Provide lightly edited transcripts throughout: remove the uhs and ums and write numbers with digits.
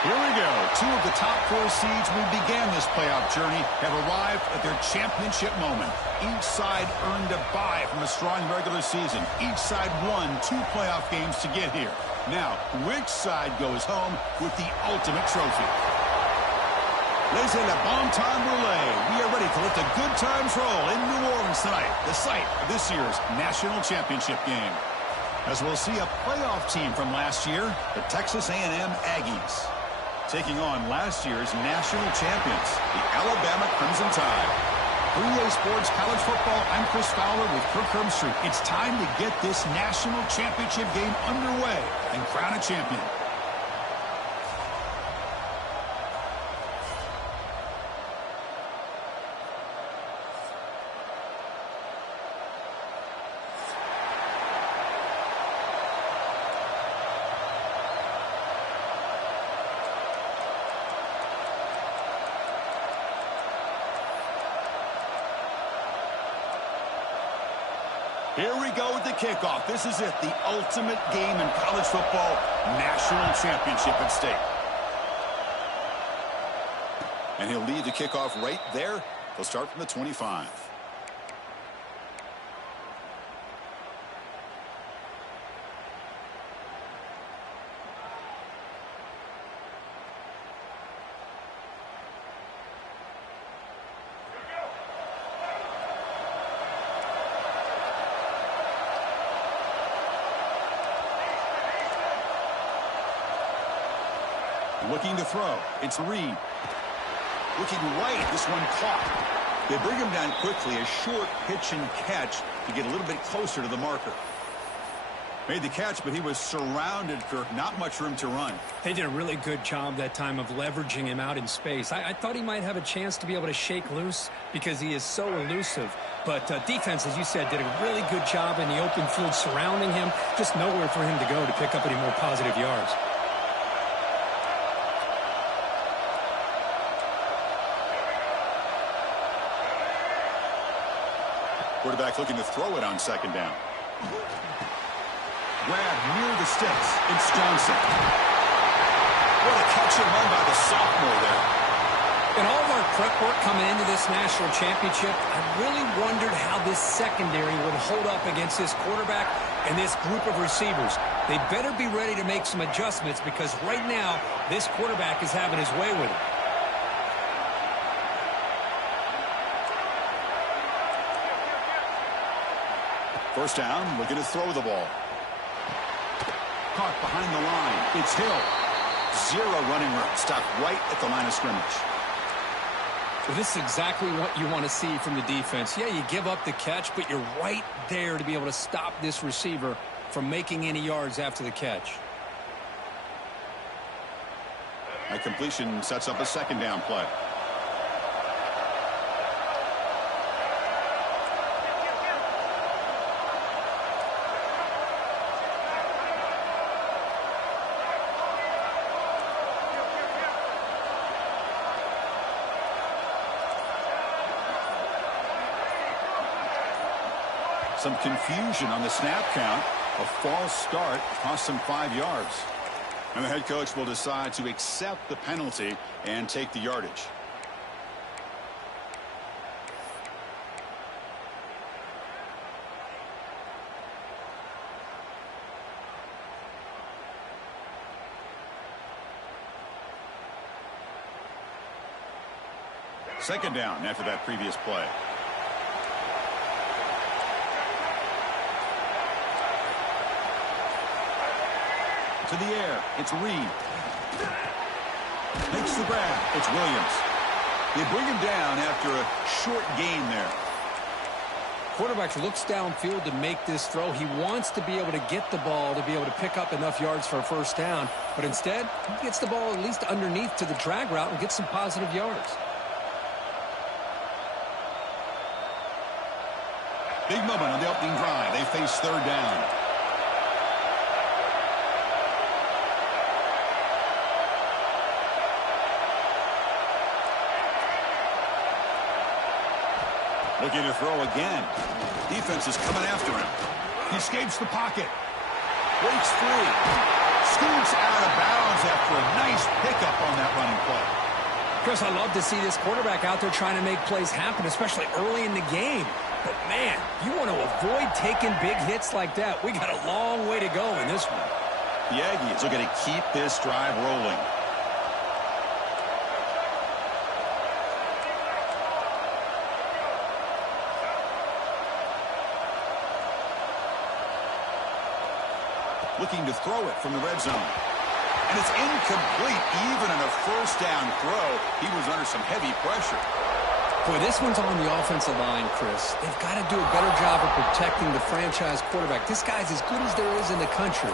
Here we go. Two of the top four seeds who began this playoff journey have arrived at their championship moment. Each side earned a bye from a strong regular season. Each side won 2 playoff games to get here. Now, which side goes home with the ultimate trophy? Ladies and gentlemen, bon temps roulette. We are ready to let the good times roll in New Orleans tonight, the site of this year's national championship game. As we'll see a playoff team from last year, the Texas A&M Aggies, taking on last year's national champions, the Alabama Crimson Tide. For EA Sports College Football, I'm Chris Fowler with Kirk Herbstreit. It's time to get this national championship game underway and crown a champion. Here we go with the kickoff. This is it, the ultimate game in college football, national championship at stake. And he'll lead the kickoff right there. They'll start from the 25. Looking to throw. It's Reed. Looking right. This one caught. They bring him down quickly. A short pitch and catch to get a little bit closer to the marker. Made the catch, but he was surrounded, Kirk. Not much room to run. They did a really good job that time of leveraging him out in space. I thought he might have a chance to be able to shake loose because he is so elusive. But defense, as you said, did a really good job in the open field surrounding him. Just nowhere for him to go to pick up any more positive yards. Quarterback looking to throw it on second down. Grab near the sticks. It's Johnson. What a catch and run by the sophomore there. In all of our prep work coming into this national championship, I really wondered how this secondary would hold up against this quarterback and this group of receivers. They better be ready to make some adjustments because right now, this quarterback is having his way with it. First down, looking to throw the ball. Caught behind the line. It's Hill. Zero running room. Stopped right at the line of scrimmage. Well, this is exactly what you want to see from the defense. Yeah, you give up the catch, but you're right there to be able to stop this receiver from making any yards after the catch. That completion sets up a second down play. Some confusion on the snap count. A false start cost them 5 yards. And the head coach will decide to accept the penalty and take the yardage. Second down after that previous play. To the air. It's Reed. Makes the grab. It's Williams. They bring him down after a short gain there. Quarterback looks downfield to make this throw. He wants to be able to get the ball to be able to pick up enough yards for a first down. But instead, he gets the ball at least underneath to the drag route and gets some positive yards. Big moment on the opening drive. They face third down. Looking to throw again. Defense is coming after him. He escapes the pocket. Breaks free. Scoots out of bounds after a nice pickup on that running play. Chris, I love to see this quarterback out there trying to make plays happen, especially early in the game. But, man, you want to avoid taking big hits like that. We got a long way to go in this one. The Aggies are going to keep this drive rolling. Looking to throw it from the red zone. And it's incomplete. Even on a first down throw, he was under some heavy pressure. Boy, this one's on the offensive line, Chris. They've got to do a better job of protecting the franchise quarterback. This guy's as good as there is in the country,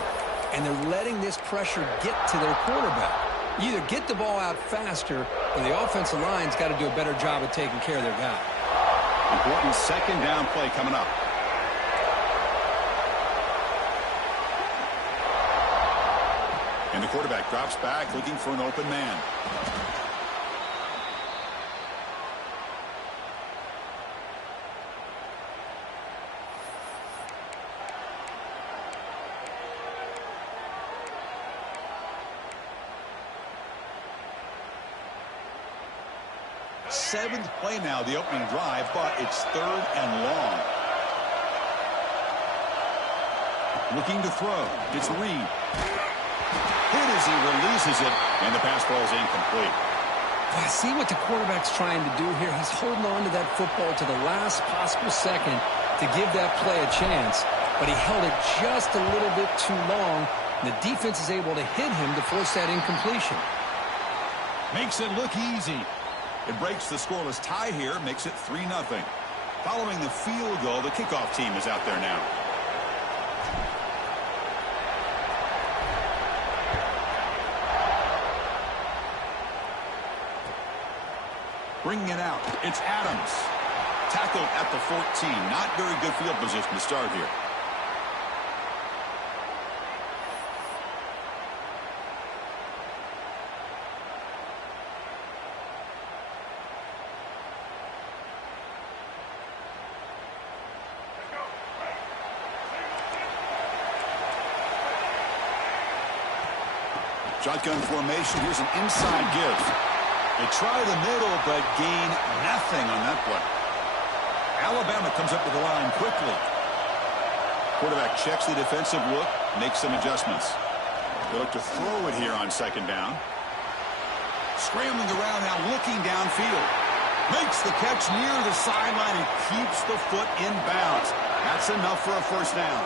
and they're letting this pressure get to their quarterback. You either get the ball out faster, or the offensive line's got to do a better job of taking care of their guy. Important second down play coming up. And the quarterback drops back looking for an open man. Seventh play now, the opening drive, but it's third and long. Looking to throw. It's Reed. Hit as he releases it, and the pass ball is incomplete. Well, I see what the quarterback's trying to do here. He's holding on to that football to the last possible second to give that play a chance, but he held it just a little bit too long, and the defense is able to hit him to force that incompletion. Makes it look easy. It breaks the scoreless tie here, makes it 3-0. Following the field goal, the kickoff team is out there now. Bringing it out, it's Adams. Tackled at the 14. Not very good field position to start here. Shotgun formation. Here's an inside give. They try the middle, but gain nothing on that play. Alabama comes up with the line quickly. Quarterback checks the defensive look, makes some adjustments. They look to throw it here on second down. Scrambling around now, looking downfield. Makes the catch near the sideline and keeps the foot in bounds. That's enough for a first down.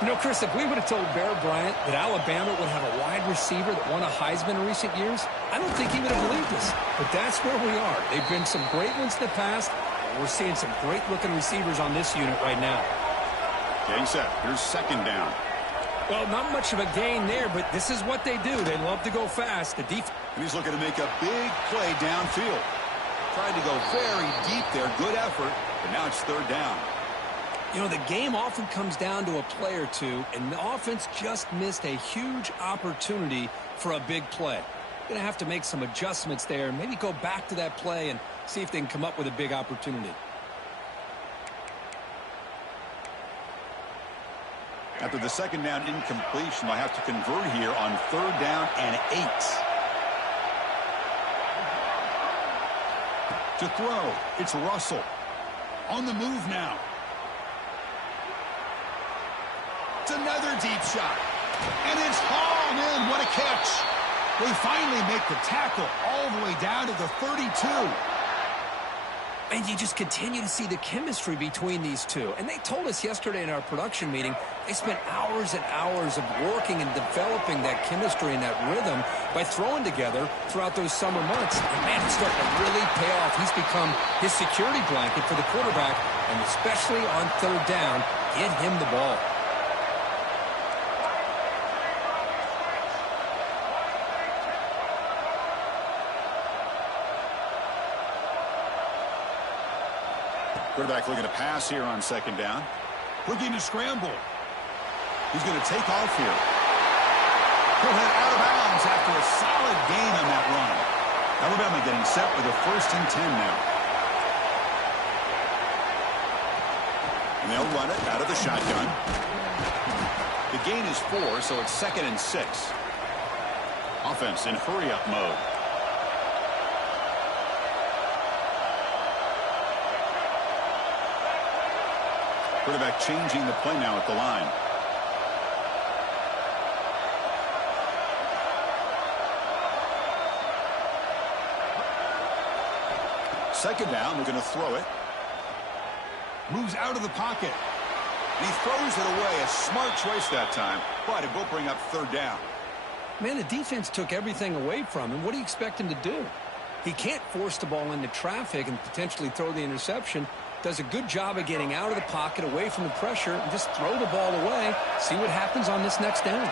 You know, Chris, if we would have told Bear Bryant that Alabama would have a wide receiver that won a Heisman in recent years, I don't think he would have believed us. But that's where we are. They've been some great ones in the past, and we're seeing some great-looking receivers on this unit right now. Getting set. Here's second down. Well, not much of a gain there, but this is what they do. They love to go fast. The defense. And he's looking to make a big play downfield. Tried to go very deep there. Good effort, but now it's third down. You know, the game often comes down to a play or two, and the offense just missed a huge opportunity for a big play. Going to have to make some adjustments there, maybe go back to that play and see if they can come up with a big opportunity. After the second down incompletion, they'll have to convert here on third down and 8. To throw, it's Russell. On the move now. It's another deep shot. And it's hauled in. What a catch. They finally make the tackle all the way down to the 32. And you just continue to see the chemistry between these two. And they told us yesterday in our production meeting, they spent hours and hours of working and developing that chemistry and that rhythm by throwing together throughout those summer months. And man, it's starting to really pay off. He's become his security blanket for the quarterback, and especially on third down, get him the ball. Quarterback looking to pass here on second down. Looking to scramble. He's going to take off here. He'll head out of bounds after a solid gain on that run. Alabama getting set for the 1st and 10 now. And they'll run it out of the shotgun. The gain is 4, so it's 2nd and 6. Offense in hurry-up mode. Quarterback changing the play now at the line. Second down, they're going to throw it. Moves out of the pocket. And he throws it away. A smart choice that time, but it will bring up third down. Man, the defense took everything away from him. What do you expect him to do? He can't force the ball into traffic and potentially throw the interception. Does a good job of getting out of the pocket, away from the pressure, and just throw the ball away. See what happens on this next down.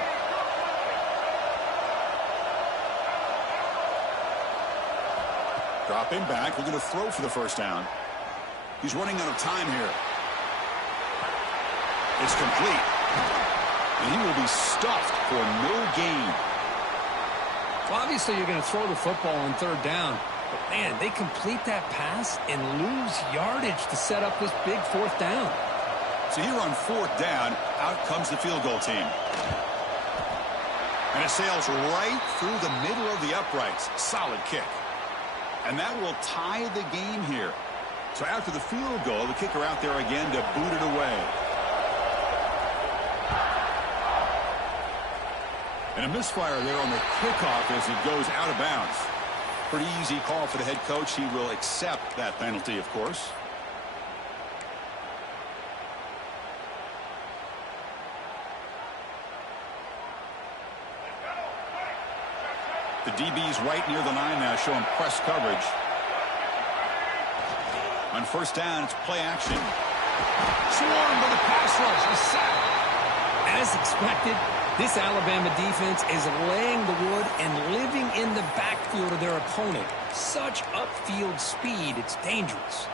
Dropping back, we're going to throw for the first down. He's running out of time here. It's complete. And he will be stuffed for no gain. Well, obviously you're going to throw the football on third down. But, man, they complete that pass and lose yardage to set up this big fourth down. So here on fourth down, out comes the field goal team. And it sails right through the middle of the uprights. Solid kick. And that will tie the game here. So after the field goal, the kicker out there again to boot it away. And a misfire there on the kickoff as it goes out of bounds. Pretty easy call for the head coach. He will accept that penalty, of course. The DB's right near the line now, showing press coverage. On first down, it's play action. Swarmed by the pass rush. A sack. As expected, this Alabama defense is laying the wood and living in the backfield of their opponent. Such upfield speed, it's dangerous.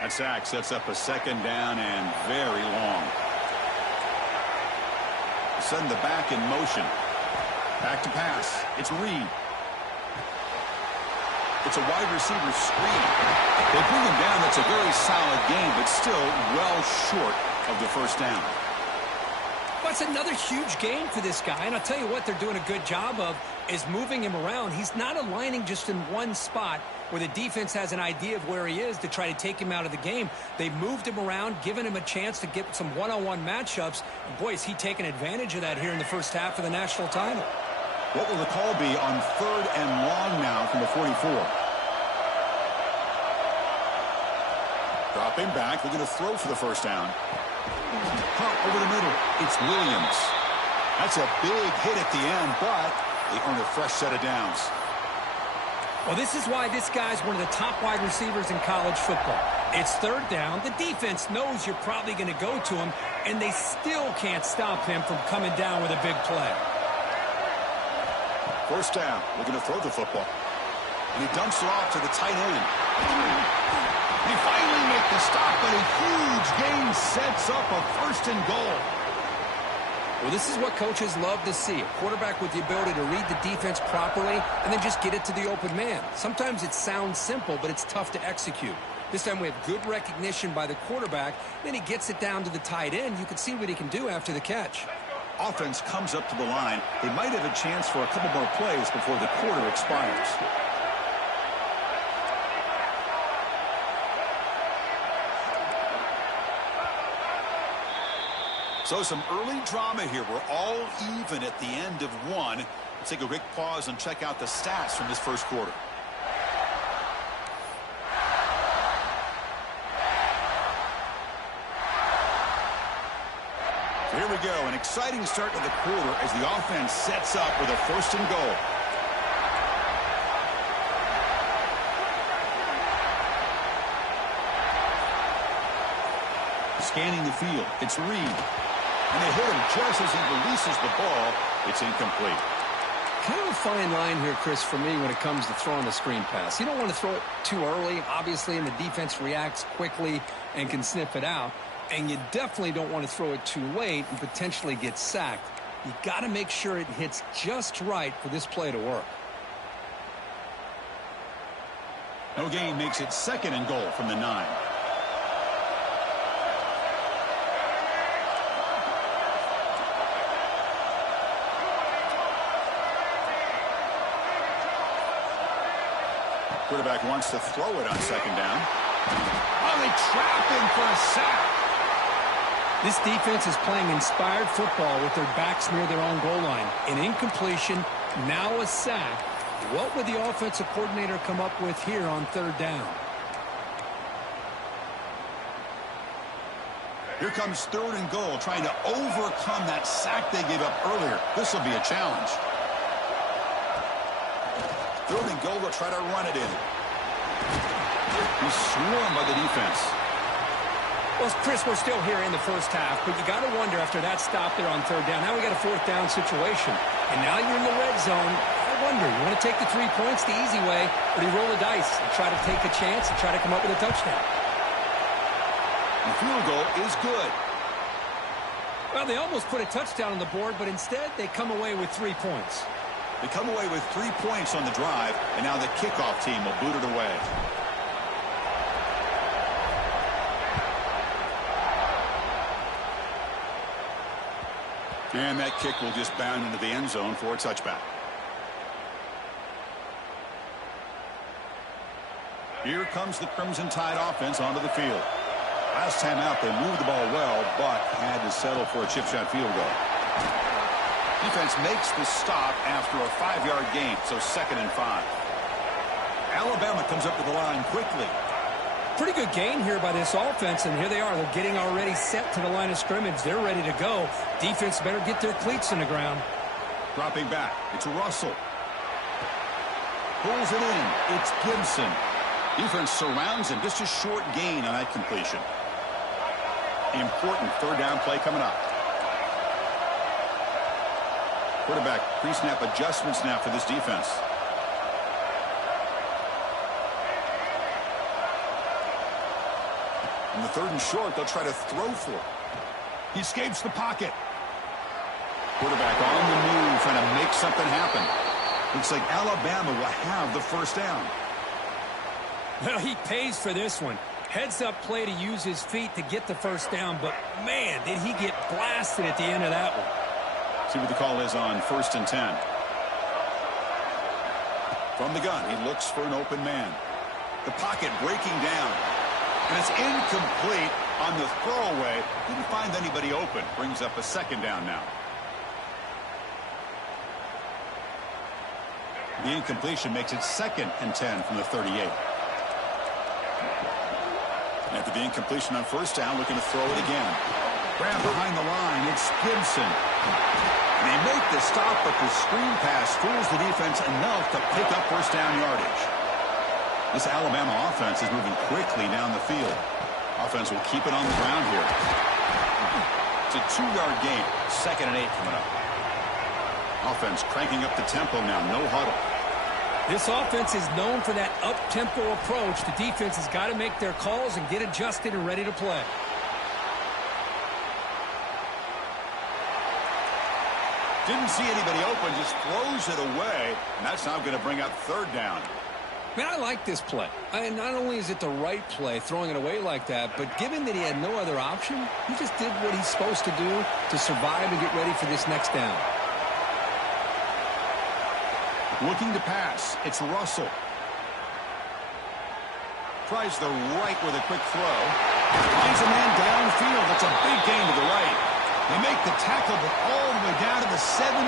That sack sets up a second down and very long. Send the back in motion. Back to pass. It's Reed. It's a wide receiver screen. They bring him down. That's a very solid game, but still well short of the first down. But it's another huge game for this guy, and I'll tell you what they're doing a good job of is moving him around. He's not aligning just in one spot where the defense has an idea of where he is to try to take him out of the game. They moved him around, giving him a chance to get some one-on-one matchups. And boy, is he taking advantage of that here in the first half of the national title. What will the call be on 3rd and long now from the 44? Dropping back. They're going to throw for the first down. Pump over the middle. It's Williams. That's a big hit at the end, but they earn a fresh set of downs. Well, this is why this guy's one of the top wide receivers in college football. It's 3rd down. The defense knows you're probably going to go to him, and they still can't stop him from coming down with a big play. First down. We're going to throw the football. And he dumps it off to the tight end. They finally make the stop, but a huge gain sets up a 1st and goal. Well, this is what coaches love to see. A quarterback with the ability to read the defense properly and then just get it to the open man. Sometimes it sounds simple, but it's tough to execute. This time we have good recognition by the quarterback. Then he gets it down to the tight end. You can see what he can do after the catch. Offense comes up to the line. They might have a chance for a couple more plays before the quarter expires. So some early drama here. We're all even at the end of one. Let's take a quick pause and check out the stats from this first quarter. So here we go. An exciting start to the quarter as the offense sets up with a 1st and goal. Scanning the field. It's Reed. And they hit him just as he releases the ball. It's incomplete. Kind of a fine line here, Chris, for me when it comes to throwing the screen pass. You don't want to throw it too early, obviously, and the defense reacts quickly and can sniff it out. And you definitely don't want to throw it too late and potentially get sacked. You got to make sure it hits just right for this play to work. No gain makes it 2nd and goal from the 9. Quarterback wants to throw it on 2nd down. Oh, they trap him for a sack. This defense is playing inspired football with their backs near their own goal line. An incompletion, now a sack. What would the offensive coordinator come up with here on 3rd down? Here comes 3rd and goal, trying to overcome that sack they gave up earlier. This will be a challenge. 3rd and goal, they'll try to run it in. He's swarmed by the defense. Well, Chris, we're still here in the first half, but you got to wonder after that stop there on 3rd down. Now we got a 4th down situation, and now you're in the red zone. I wonder, you want to take the 3 points the easy way, or do you roll the dice and try to take a chance and try to come up with a touchdown? The field goal is good. Well, they almost put a touchdown on the board, but instead they come away with 3 points. They come away with 3 points on the drive, and now the kickoff team will boot it away. And that kick will just bound into the end zone for a touchback. Here comes the Crimson Tide offense onto the field. Last time out, they moved the ball well, but had to settle for a chip shot field goal. Defense makes the stop after a 5-yard gain, so 2nd and 5. Alabama comes up to the line quickly. pretty good gain here by this offense, and here they are. They're getting already set to the line of scrimmage. They're ready to go. Defense better get their cleats in the ground. Dropping back. It's Russell. Pulls it in. It's Gibson. Defense surrounds him. Just a short gain on that completion. Important third down play coming up. Quarterback pre-snap adjustments now for this defense. On the 3rd and short, they'll try to throw for it. He escapes the pocket. Quarterback on the move, trying to make something happen. Looks like Alabama will have the first down. Well, he pays for this one. Heads-up play to use his feet to get the first down, but, man, did he get blasted at the end of that one. See what the call is on 1st and 10. From the gun, he looks for an open man. The pocket breaking down. And it's incomplete on the throwaway. Didn't find anybody open. Brings up a 2nd down now. The incompletion makes it 2nd and 10 from the 38. After the incompletion on 1st down, looking to throw it again. Grab behind the line. It's Gibson. They make the stop, but the screen pass fools the defense enough to pick up 1st down yardage. This Alabama offense is moving quickly down the field. Offense will keep it on the ground here. It's a 2-yard gain. 2nd and 8 coming up. Offense cranking up the tempo now. No huddle. This offense is known for that up-tempo approach. The defense has got to make their calls and get adjusted and ready to play. Didn't see anybody open, just throws it away, and that's now going to bring up 3rd down. Man, I like this play. And not only is it the right play, throwing it away like that, but given that he had no other option, he just did what he's supposed to do to survive and get ready for this next down. Looking to pass. It's Russell. Tries the right with a quick throw. Finds a man downfield. That's a big gain to the right. They make the tackle, but all the way down to the 17.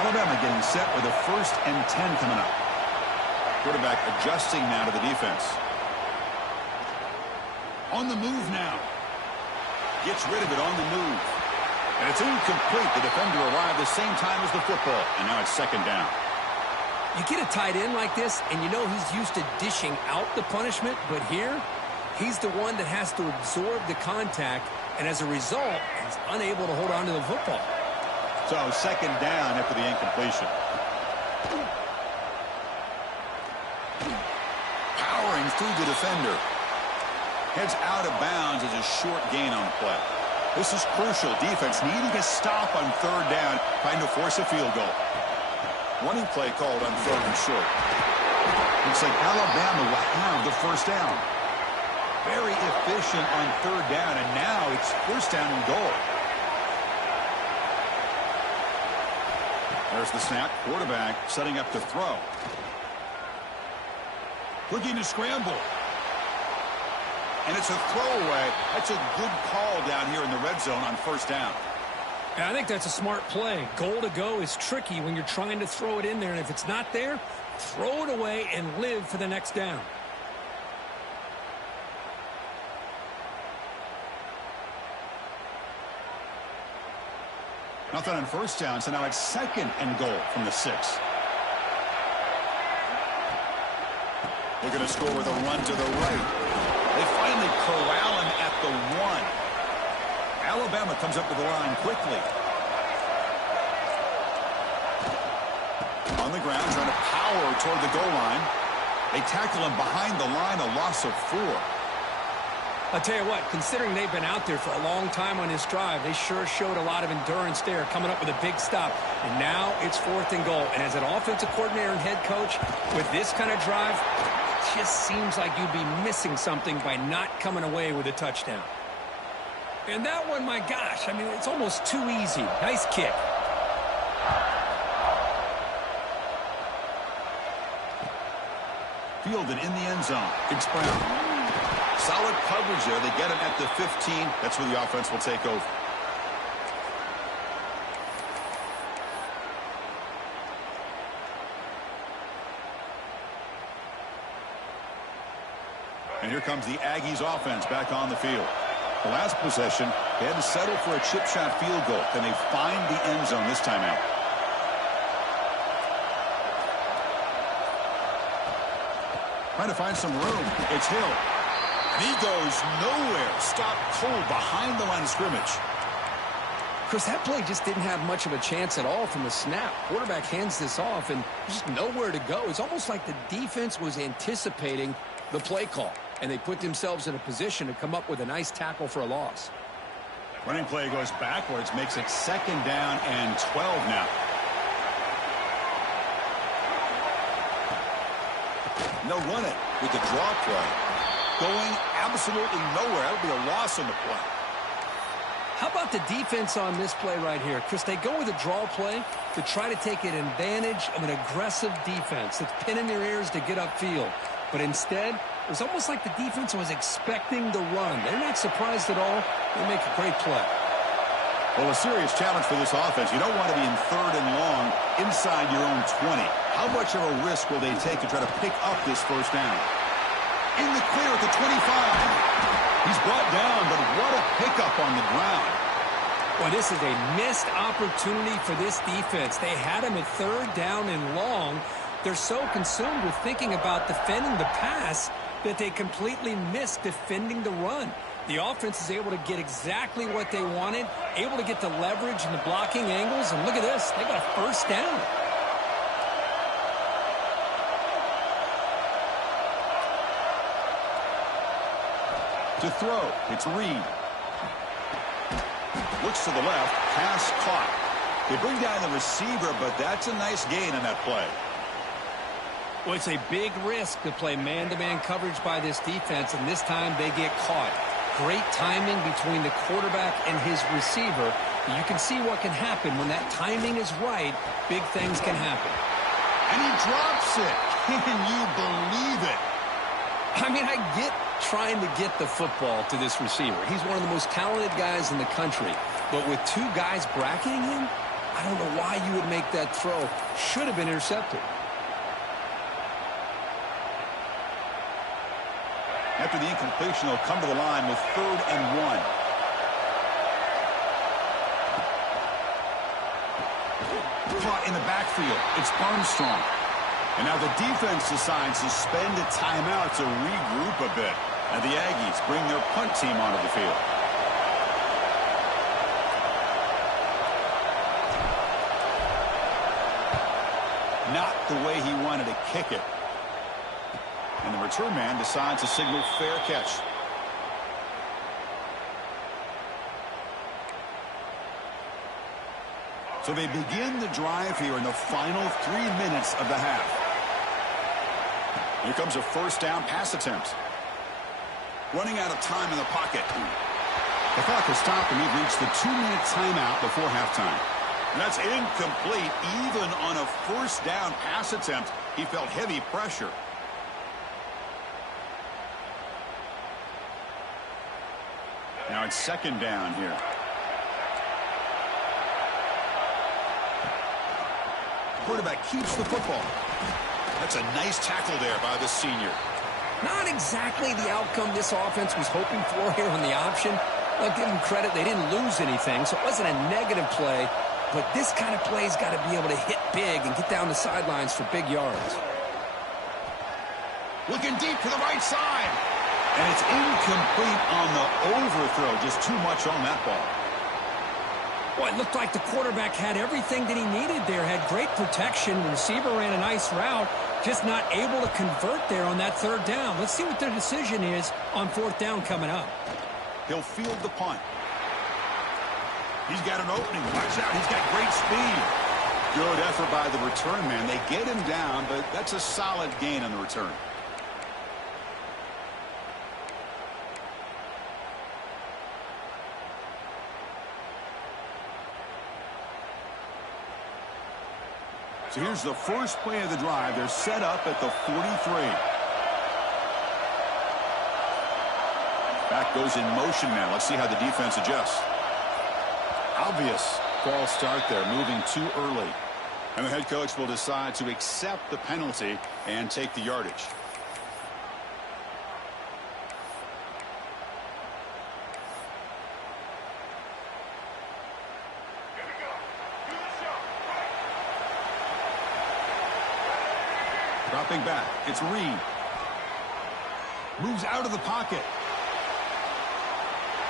Alabama getting set with a 1st and 10 coming up. Quarterback adjusting now to the defense. On the move now. Gets rid of it on the move. And it's incomplete. The defender arrived the same time as the football. And now it's 2nd down. You get a tight end like this, and you know he's used to dishing out the punishment. But here, he's the one that has to absorb the contact. And as a result, he's unable to hold on to the football. So 2nd down after the incompletion. Powering through the defender. Heads out of bounds as a short gain on the play. This is crucial. Defense needing a stop on 3rd down, trying to force a field goal. Running play called on 3rd and short. Looks like Alabama will have the 1st down. Very efficient on 3rd down, and now it's 1st down and goal. There's the snap. Quarterback setting up to throw. Looking to scramble. And it's a throwaway. That's a good call down here in the red zone on 1st down. And I think that's a smart play. Goal to go is tricky when you're trying to throw it in there. And if it's not there, throw it away and live for the next down. Nothing on 1st down, so now it's 2nd and goal from the 6. They're going to score with a run to the right. They finally corral him at the 1. Alabama comes up to the line quickly. On the ground, trying to power toward the goal line. They tackle him behind the line, a loss of 4. I'll tell you what, considering they've been out there for a long time on this drive, they sure showed a lot of endurance there, coming up with a big stop. And now it's 4th and goal. And as an offensive coordinator and head coach, with this kind of drive, it just seems like you'd be missing something by not coming away with a touchdown. And that one, my gosh, I mean, it's almost too easy. Nice kick. Fielded in the end zone. It's Brown. Solid coverage there. They get him at the 15. That's where the offense will take over. And here comes the Aggies offense back on the field. The last possession, they had to settle for a chip shot field goal. Can they find the end zone this time out? Trying to find some room. It's Hill. And he goes nowhere. Stopped cold behind the line of scrimmage. Chris, that play just didn't have much of a chance at all from the snap. Quarterback hands this off and just nowhere to go. It's almost like the defense was anticipating the play call, and they put themselves in a position to come up with a nice tackle for a loss. Running play goes backwards, makes it 2nd down and 12 now. They'll run it with the draw play. Going absolutely nowhere. That'll be a loss on the play. How about the defense on this play right here? Chris, they go with a draw play to try to take an advantage of an aggressive defense that's pinning their ears to get upfield. But instead, it was almost like the defense was expecting the run. They're not surprised at all. They make a great play. Well, a serious challenge for this offense. You don't want to be in 3rd and long inside your own 20. How much of a risk will they take to try to pick up this 1st down? In the clear at the 25. He's brought down, but what a pickup on the ground. Well, this is a missed opportunity for this defense. They had him at 3rd down and long. They're so consumed with thinking about defending the pass that they completely missed defending the run. The offense is able to get exactly what they wanted, able to get the leverage and the blocking angles, and look at this. They got a 1st down. To throw, it's Reed. Looks to the left, pass caught. They bring down the receiver, but that's a nice gain on that play. Well, it's a big risk to play man-to-man coverage by this defense, and this time they get caught. Great timing between the quarterback and his receiver. You can see what can happen when that timing is right. Big things can happen. And he drops it. Can you believe it? I mean, I get trying to get the football to this receiver. He's one of the most talented guys in the country. But with 2 guys bracketing him, I don't know why you would make that throw. Should have been intercepted. After the incompletion, they'll come to the line with 3rd and 1. Caught in the backfield. It's Armstrong. And now the defense decides to spend a timeout to regroup a bit. And the Aggies bring their punt team onto the field. Not the way he wanted to kick it. And the return man decides to signal fair catch. So they begin the drive here in the final 3 minutes of the half. Here comes a 1st down pass attempt. Running out of time in the pocket. The clock has stopped, and we've reached the 2-minute timeout before halftime. And that's incomplete. Even on a 1st down pass attempt, he felt heavy pressure. Now it's 2nd down here. Quarterback keeps the football. That's a nice tackle there by the senior. Not exactly the outcome this offense was hoping for here on the option. I'll give them credit. They didn't lose anything, so it wasn't a negative play. But this kind of play's got to be able to hit big and get down the sidelines for big yards. Looking deep to the right side. And it's incomplete on the overthrow. Just too much on that ball. Well, it looked like the quarterback had everything that he needed there. Had great protection. The receiver ran a nice route. Just not able to convert there on that 3rd down. Let's see what their decision is on 4th down coming up. He'll field the punt. He's got an opening. Watch out. He's got great speed. Good effort by the return man. They get him down, but that's a solid gain on the return. So here's the first play of the drive. They're set up at the 43. Back goes in motion now. Let's see how the defense adjusts. Obvious false start there, moving too early. And the head coach will decide to accept the penalty and take the yardage. Dropping back. It's Reed. Moves out of the pocket.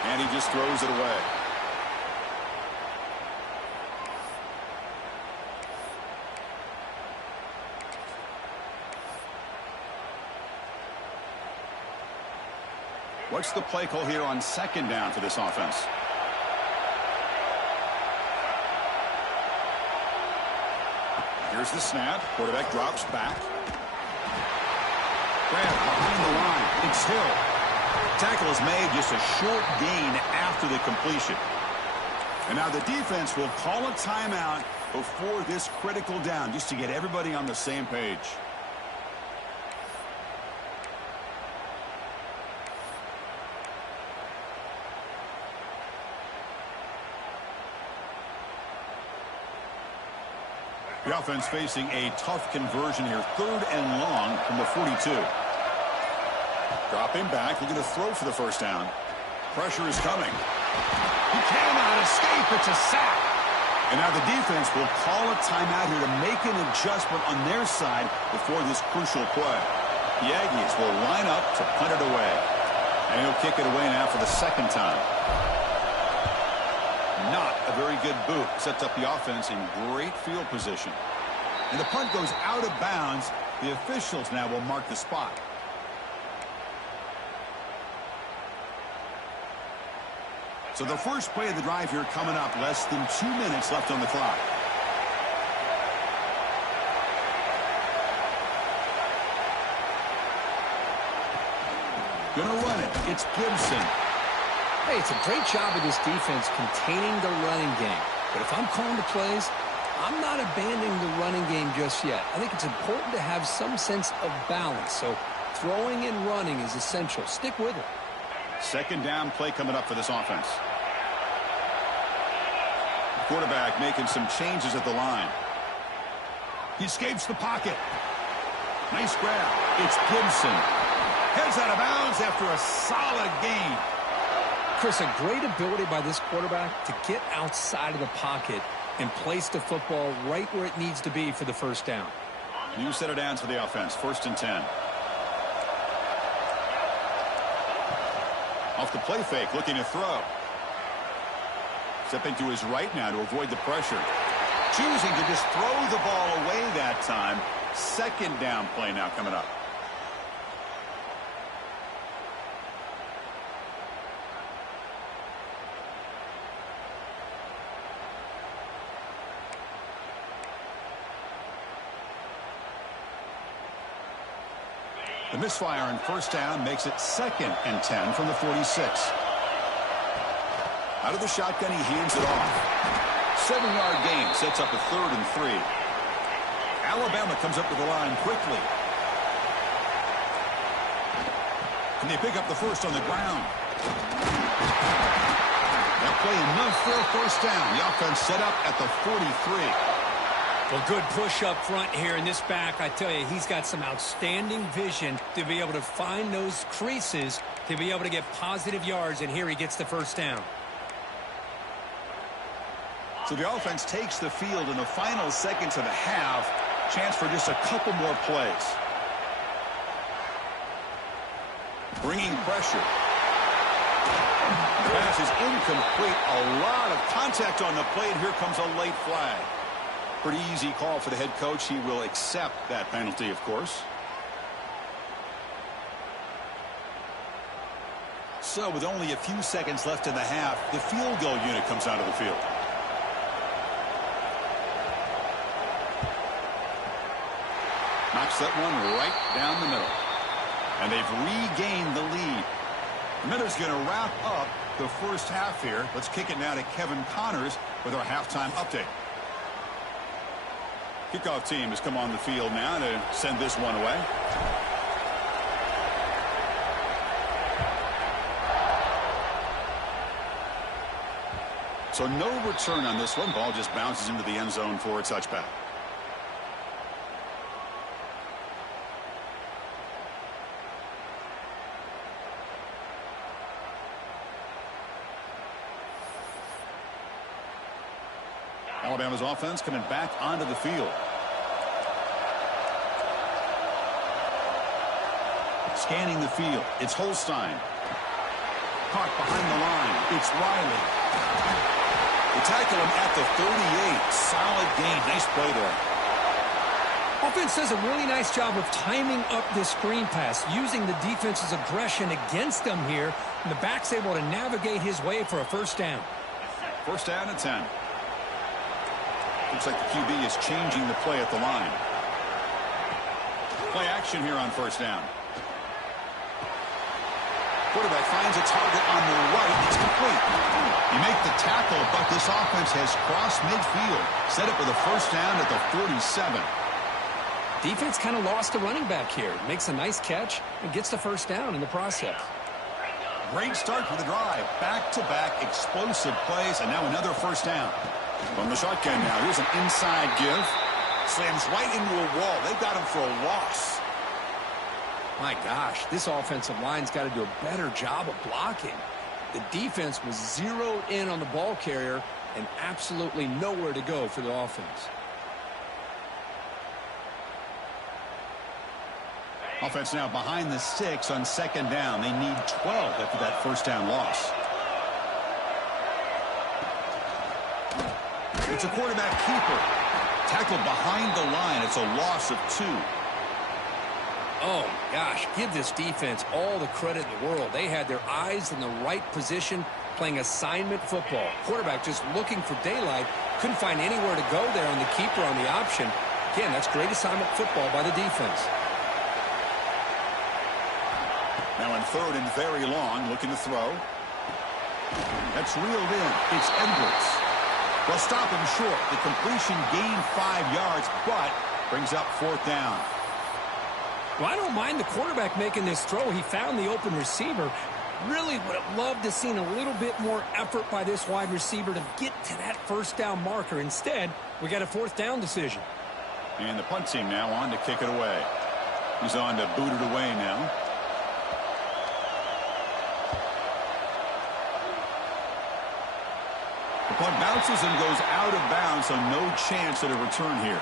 And he just throws it away. What's the play call here on second down for this offense? Here's the snap. Quarterback drops back. Grab behind the line. It's Hill. Tackle is made, just a short gain after the completion. And now the defense will call a timeout before this critical down, just to get everybody on the same page. The offense facing a tough conversion here. 3rd and long from the 42. Dropping back, looking to throw for the first down. Pressure is coming. He cannot escape. It's a sack. And now the defense will call a timeout here to make an adjustment on their side before this crucial play. The Aggies will line up to punt it away. And he'll kick it away now for the second time. Not a very good boot. Sets up the offense in great field position. And the punt goes out of bounds. The officials now will mark the spot. So the first play of the drive here coming up. Less than 2 minutes left on the clock. Gonna run it. It's Gibson. Hey, it's a great job of this defense containing the running game. But if I'm calling the plays, I'm not abandoning the running game just yet. I think it's important to have some sense of balance. So throwing and running is essential. Stick with it. Second down play coming up for this offense. Quarterback making some changes at the line. He escapes the pocket. Nice grab. It's Gibson. Heads out of bounds after a solid gain. Chris, a great ability by this quarterback to get outside of the pocket and place the football right where it needs to be for the first down. New set of downs for the offense. 1st and 10. Off the play fake, looking to throw. Stepping to his right now to avoid the pressure. Choosing to just throw the ball away that time. Second down play now coming up. The misfire on first down makes it 2nd and 10 from the 46. Out of the shotgun, he hands it off. 7-yard gain sets up a 3rd and 3. Alabama comes up with the line quickly. And they pick up the first on the ground. That play enough for a first down. The offense set up at the 43. Well, good push up front here in this back. I tell you, he's got some outstanding vision to be able to find those creases to be able to get positive yards, and here he gets the first down. So the offense takes the field in the final seconds of the half. Chance for just a couple more plays. Bringing pressure. The pass is incomplete. A lot of contact on the play, and here comes a late flag. Pretty easy call for the head coach. He will accept that penalty, of course. So with only a few seconds left in the half, the field goal unit comes out of the field. Knocks that one right down the middle. And they've regained the lead. Miller's going to wrap up the first half here. Let's kick it now to Kevin Connors with our halftime update. Kickoff team has come on the field now to send this one away. So no return on this one. Ball just bounces into the end zone for a touchback. Alabama's offense coming back onto the field. Scanning the field. It's Holstein. Caught behind the line. It's Riley. They tackle him at the 38. Solid gain. Nice play there. Offense does a really nice job of timing up this screen pass, using the defense's aggression against them here, and the back's able to navigate his way for a first down. First down and 10. Looks like the QB is changing the play at the line. Play action here on first down. Quarterback finds a target on the right. It's complete. You make the tackle, but this offense has crossed midfield. Set up with a first down at the 47. Defense kind of lost a running back here. Makes a nice catch and gets the first down in the process. Great start for the drive. Back-to-back explosive plays, and now another first down. From the shotgun now, here's an inside give. Slams right into a wall. They've got him for a loss. My gosh, this offensive line's got to do a better job of blocking. The defense was zeroed in on the ball carrier and absolutely nowhere to go for the offense. Offense now behind the 6 on second down. They need 12 after that first down loss. It's a quarterback keeper. Tackled behind the line. It's a loss of 2. Oh, gosh, give this defense all the credit in the world. They had their eyes in the right position, playing assignment football. Quarterback just looking for daylight. Couldn't find anywhere to go there on the keeper on the option. Again, that's great assignment football by the defense. Now in third and very long, looking to throw. That's reeled in. It's Edwards. They'll stop him short. The completion gained 5 yards, but brings up fourth down. Well, I don't mind the quarterback making this throw. He found the open receiver. Really would have loved to have seen a little bit more effort by this wide receiver to get to that first down marker. Instead, we got a fourth down decision. And the punt team now on to kick it away. He's on to boot it away now. The punt bounces and goes out of bounds, so no chance at a return here.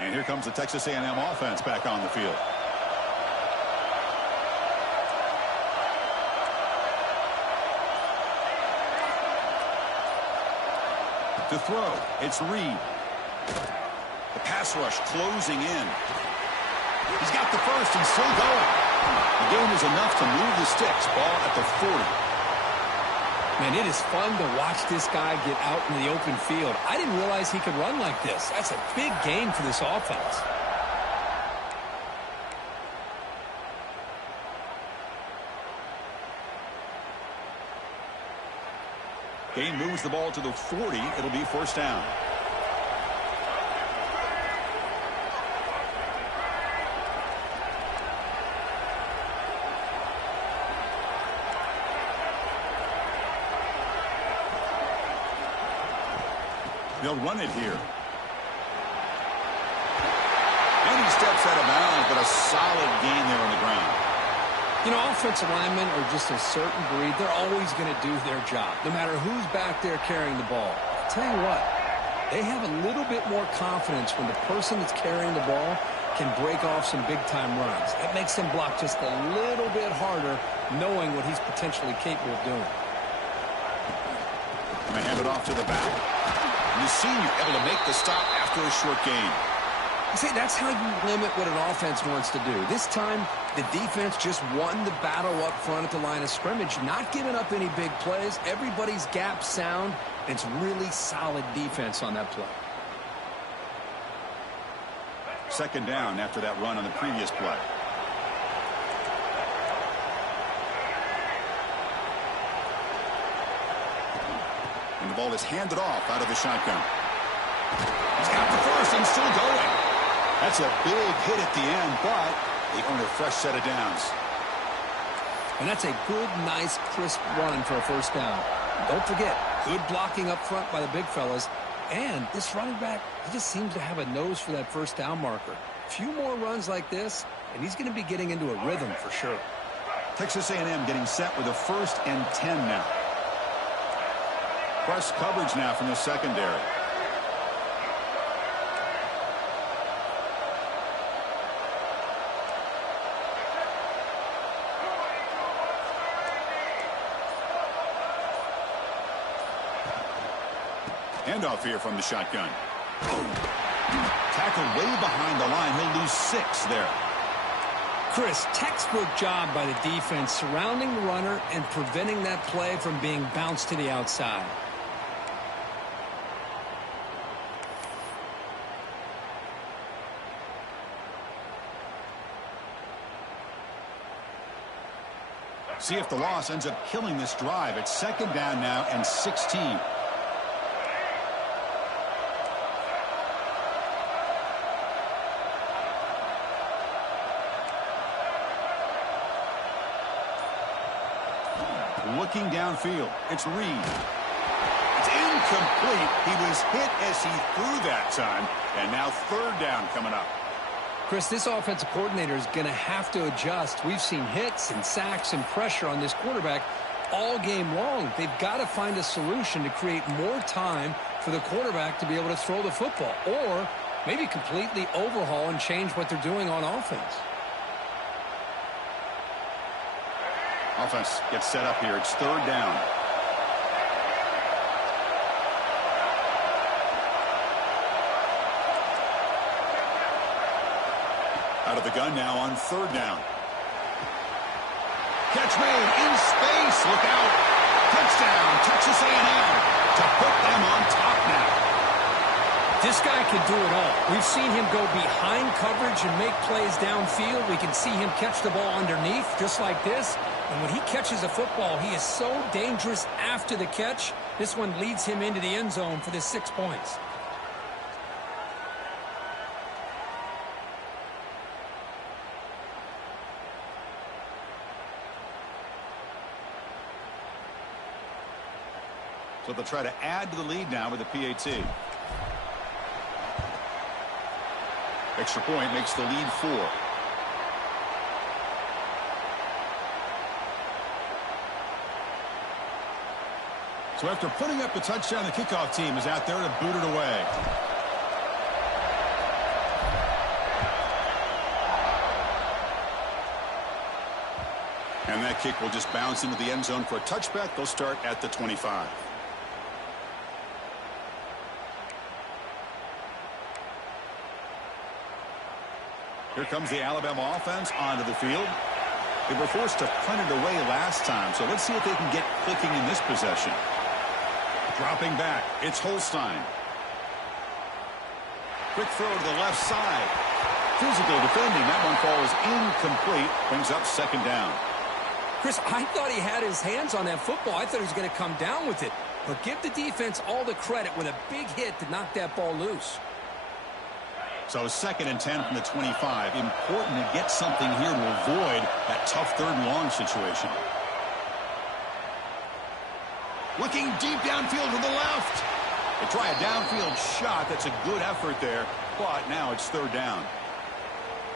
And here comes the Texas A&M offense back on the field. To throw, it's Reed. The pass rush closing in. He's got the first and still going. The game is enough to move the sticks. Ball at the 40. Man, it is fun to watch this guy get out in the open field. I didn't realize he could run like this. That's a big gain for this offense. Game moves the ball to the 40. It'll be first down. They'll run it here. And he steps out of bounds, but a solid gain there on the ground. You know, offensive linemen are just a certain breed. They're always going to do their job, no matter who's back there carrying the ball. I'll tell you what, they have a little bit more confidence when the person that's carrying the ball can break off some big-time runs. That makes them block just a little bit harder, knowing what he's potentially capable of doing. Going to hand it off to the back. The senior able to make the stop after a short gain. You see, that's how you limit what an offense wants to do. This time, the defense just won the battle up front at the line of scrimmage, not giving up any big plays. Everybody's gap sound, and it's really solid defense on that play. Second down after that run on the previous play. And the ball is handed off out of the shotgun. He's got the first and still going. That's a big hit at the end, but they earn a fresh set of downs. And that's a good, nice, crisp run for a first down. Don't forget, good blocking up front by the big fellas. And this running back, he just seems to have a nose for that first down marker. A few more runs like this, and he's going to be getting into a rhythm for sure. Texas A&M getting set with a 1st and 10 now. Press coverage now from the secondary. Handoff here from the shotgun. Tackled way behind the line. He'll lose 6 there. Chris, textbook job by the defense surrounding the runner and preventing that play from being bounced to the outside. See if the loss ends up killing this drive. It's 2nd down now and 16. Looking downfield, it's Reed. It's incomplete. He was hit as he threw that time, and now 3rd down coming up. Chris, this offensive coordinator is going to have to adjust. We've seen hits and sacks and pressure on this quarterback all game long. They've got to find a solution to create more time for the quarterback to be able to throw the football, or maybe completely overhaul and change what they're doing on offense. Offense gets set up here. It's 3rd down. Out of the gun now on 3rd down. Catch made in space. Look out. Touchdown, Texas A&M to put them on top now. This guy can do it all. We've seen him go behind coverage and make plays downfield. We can see him catch the ball underneath just like this. And when he catches a football, he is so dangerous after the catch. This one leads him into the end zone for the 6 points. So they'll try to add to the lead now with the PAT. Extra point makes the lead 4. So after putting up the touchdown, the kickoff team is out there to boot it away. And that kick will just bounce into the end zone for a touchback. They'll start at the 25. Here comes the Alabama offense onto the field. They were forced to punt it away last time, so let's see if they can get clicking in this possession. Dropping back, it's Holstein. Quick throw to the left side. Physical defending. That one falls incomplete. Brings up 2nd down. Chris, I thought he had his hands on that football. I thought he was going to come down with it. But give the defense all the credit with a big hit to knock that ball loose. So 2nd and 10 from the 25. Important to get something here to avoid that tough 3rd and long situation. Looking deep downfield to the left. They try a downfield shot. That's a good effort there. But now it's 3rd down.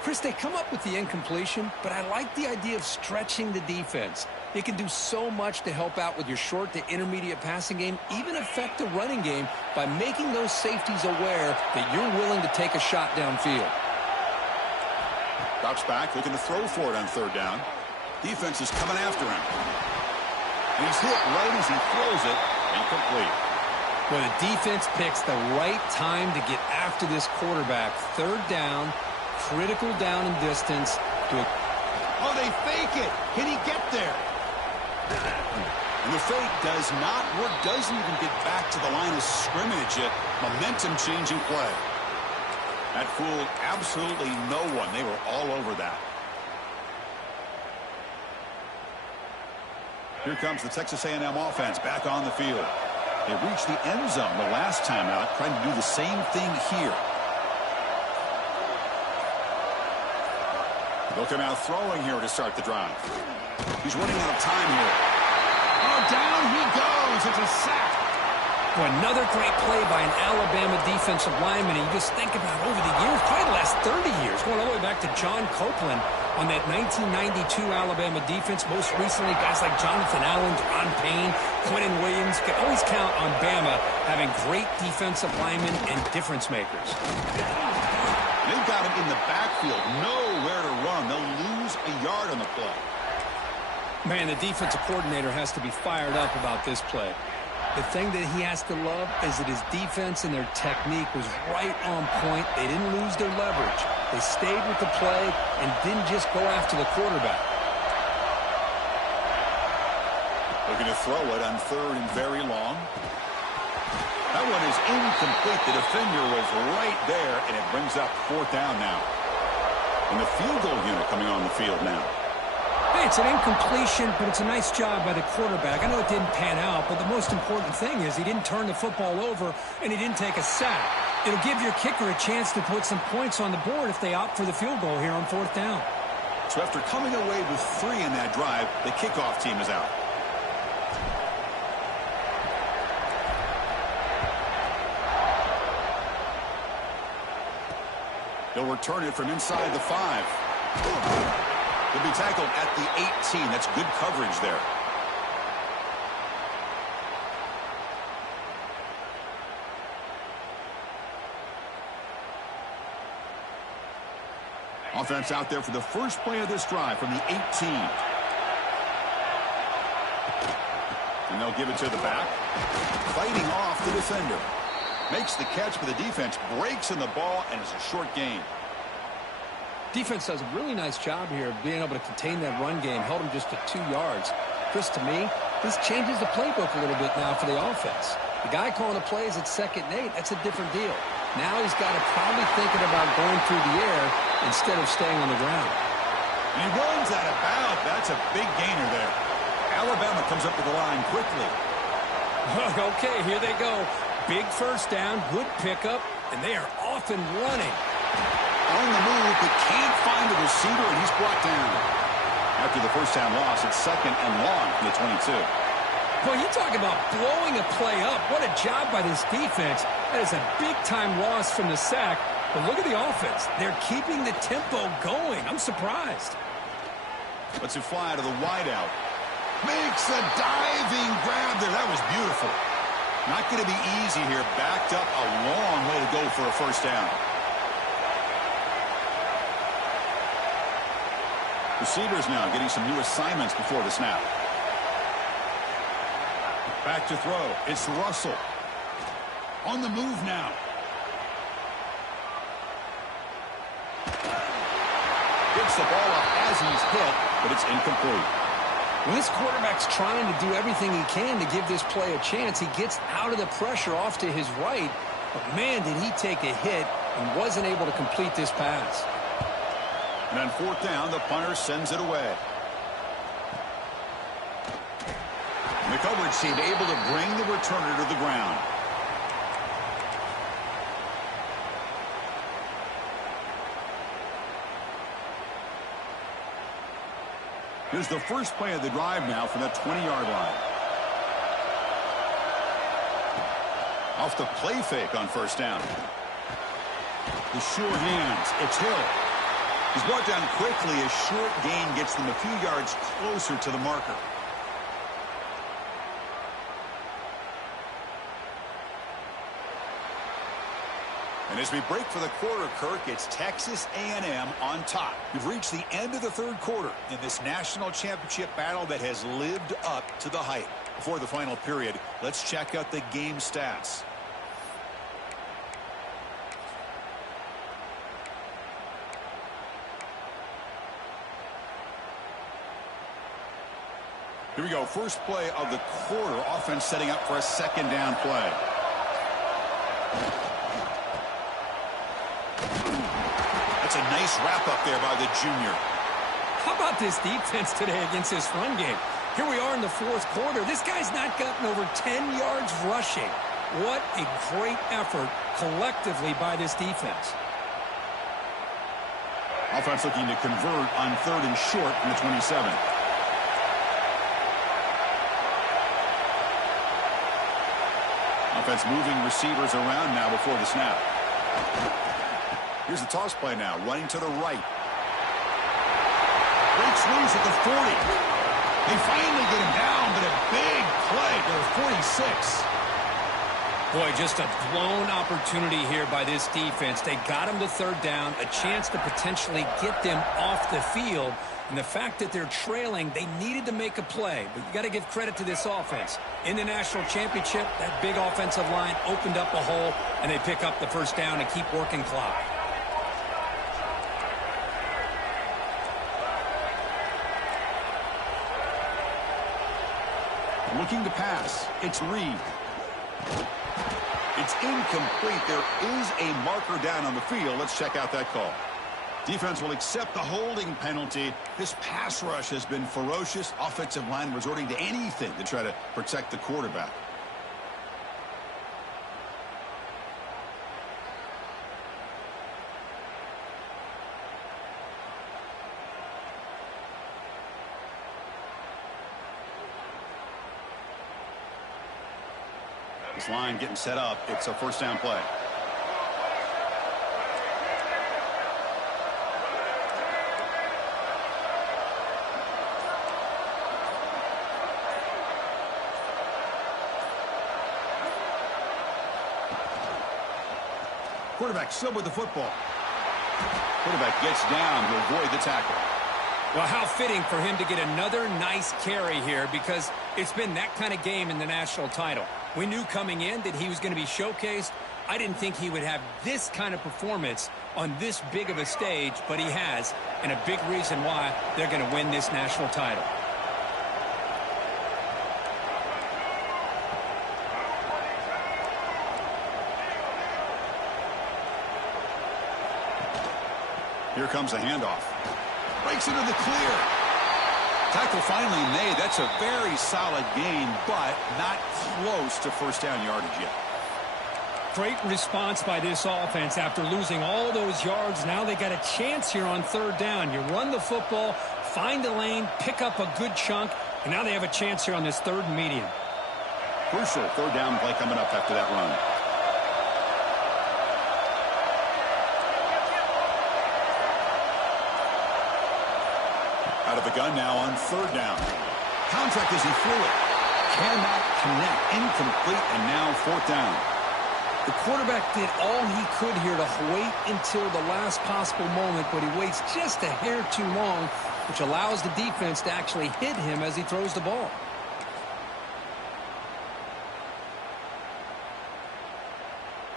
Chris, they come up with the incompletion, but I like the idea of stretching the defense. It can do so much to help out with your short to intermediate passing game, even affect the running game by making those safeties aware that you're willing to take a shot downfield. Drops back, looking to throw for it on 3rd down. Defense is coming after him. And he's hit right as he throws it. Incomplete. Well, the defense picks the right time to get after this quarterback. 3rd down, critical down and distance. Oh, they fake it. Can he get there? And the fake does not work. Doesn't even get back to the line of scrimmage. A momentum-changing play. That fooled absolutely no one. They were all over that. Here comes the Texas A&M offense back on the field. They reached the end zone the last time out, trying to do the same thing here. They'll come out throwing here to start the drive. He's running out of time here. Oh, down he goes. It's a sack. Well, another great play by an Alabama defensive lineman. And you just think about over the years, probably the last 30 years, going all the way back to John Copeland. on that 1992 Alabama defense. Most recently, guys like Jonathan Allen, Deron Payne, Quentin Williams can always count on Bama having great defensive linemen and difference makers. They've got him in the backfield, nowhere to run. They'll lose a yard on the play. Man, the defensive coordinator has to be fired up about this play. The thing that he has to love is that his defense and their technique was right on point. They didn't lose their leverage. They stayed with the play and didn't just go after the quarterback. Looking to throw it on 3rd and very long. That one is incomplete. The defender was right there, and it brings up 4th down now. And the field goal unit coming on the field now. Hey, it's an incompletion, but it's a nice job by the quarterback. I know it didn't pan out, but the most important thing is he didn't turn the football over and he didn't take a sack. It'll give your kicker a chance to put some points on the board if they opt for the field goal here on 4th down. So after coming away with 3 in that drive, the kickoff team is out. They'll return it from inside the 5. He'll be tackled at the 18. That's good coverage there. Offense out there for the first play of this drive from the 18. And they'll give it to the back. Fighting off the defender. Makes the catch, but the defense breaks in the ball, and it's a short gain. Defense does a really nice job here of being able to contain that run game. Held him just to 2 yards. Chris, to me, this changes the playbook a little bit now for the offense. The guy calling the plays at 2nd and 8, that's a different deal. Now he's got to probably thinking about going through the air instead of staying on the ground. And he runs out of bounds. That's a big gainer there. Alabama comes up to the line quickly. Okay, here they go. Big 1st down, good pickup, and they are off and running. On the move, but can't find the receiver, and he's brought down. After the 1st down loss, it's 2nd and long from the 22. Well, you talk about blowing a play up. What a job by this defense. That is a big-time loss from the sack. But look at the offense. They're keeping the tempo going. I'm surprised. Lets it fly to the wideout. Makes a diving grab there. That was beautiful. Not going to be easy here. Backed up a long way to go for a 1st down. Receivers now getting some new assignments before the snap. Back to throw. It's Russell. On the move now. Gets the ball up as he's hit, but it's incomplete. When this quarterback's trying to do everything he can to give this play a chance, he gets out of the pressure off to his right. But, man, did he take a hit and wasn't able to complete this pass. And on 4th down, the punter sends it away. And the coverage team able to bring the returner to the ground. Here's the first play of the drive now from that 20-yard line. Off the play fake on 1st down. The sure hands. It's Hill. He's brought down quickly. A short gain gets them a few yards closer to the marker. And as we break for the quarter, Kirk, it's Texas A&M on top. We've reached the end of the 3rd quarter in this national championship battle that has lived up to the hype. Before the final period, let's check out the game stats. Here we go. First play of the quarter. Offense setting up for a 2nd down play. That's a nice wrap-up there by the junior. How about this defense today against this run game? Here we are in the 4th quarter. This guy's not gotten over 10 yards rushing. What a great effort collectively by this defense. Offense looking to convert on 3rd and short from the 27. Offense moving receivers around now before the snap. Here's the toss play now, running to the right. Breaks loose at the 40. They finally get him down, but a big play to the 46. Boy, just a blown opportunity here by this defense. They got him to third down, a chance to potentially get them off the field. And the fact that they're trailing, they needed to make a play. But you got to give credit to this offense. In the national championship, that big offensive line opened up a hole, and they pick up the first down and keep working clock. Looking to pass. It's Reed. It's incomplete. There is a marker down on the field. Let's check out that call. Defense will accept the holding penalty. This pass rush has been ferocious. Offensive line resorting to anything to try to protect the quarterback. This line getting set up. It's a first down play. Quarterback still with the football. Quarterback gets down to avoid the tackle. Well, how fitting for him to get another nice carry here, because it's been that kind of game in the national title. We knew coming in that he was going to be showcased. I didn't think he would have this kind of performance on this big of a stage, but he has, and a big reason why they're going to win this national title. Here comes a handoff. Breaks into the clear. Tackle finally made. That's a very solid gain, but not close to first down yardage yet. Great response by this offense after losing all those yards. Now they got a chance here on third down. You run the football, find the lane, pick up a good chunk, and now they have a chance here on this third and medium. Crucial third down play coming up after that run. Out of the gun now on third down. Contract as he threw it. Cannot connect. Incomplete, and now fourth down. The quarterback did all he could here to wait until the last possible moment, but he waits just a hair too long, which allows the defense to actually hit him as he throws the ball.